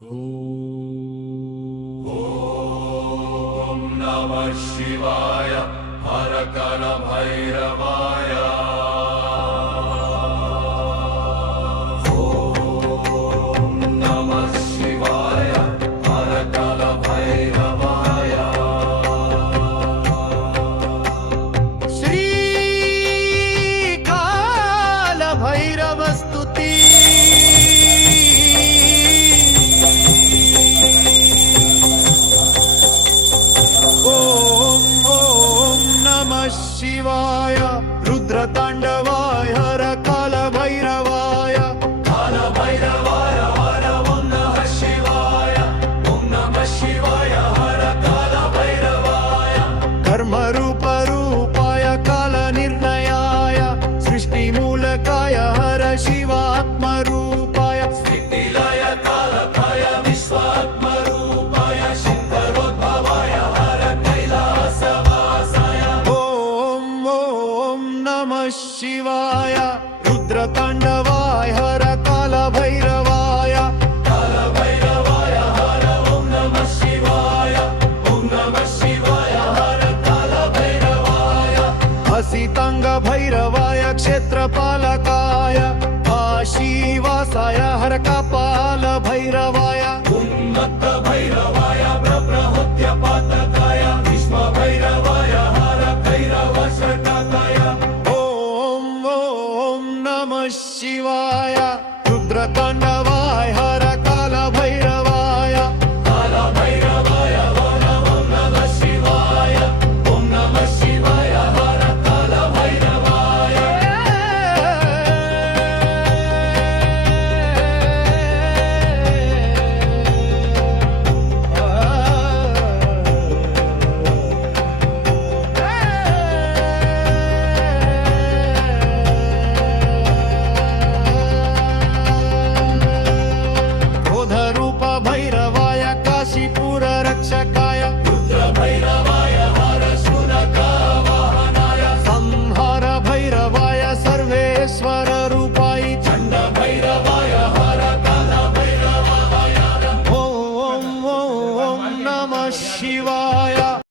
ॐ नमः शिवाय हर कर भैरवाय। ॐ नमः शिवाय हर कर भैरवाय। श्री काल भैरव स्तुती। ओम ओम नमः शिवाय रुद्रतांडवाय हर काल भैरवाय। काल भैरवाय हर ॐ नमः शिवाय। ॐ नमः शिवाय हर काल भैरवाय। कर्मरूप रूपाय काल निर्णयाय सृष्टिमूलकाय हर शिवात्मरूपाय। स्थितिलय कालभय विश्वात्मरूपाय शंकरोद्भवाय हर कैलासवासाय। ओम ओम नमः शिवाय रुद्रतांडवाय हर काल भैरवाय। काल भैरवाय हर ॐ नमः शिवाय। ॐ नमः शिवाय हर काल भैरवाय। असितांग भैरवाय क्षेत्रपालकाय आशीवासाय हर कापाल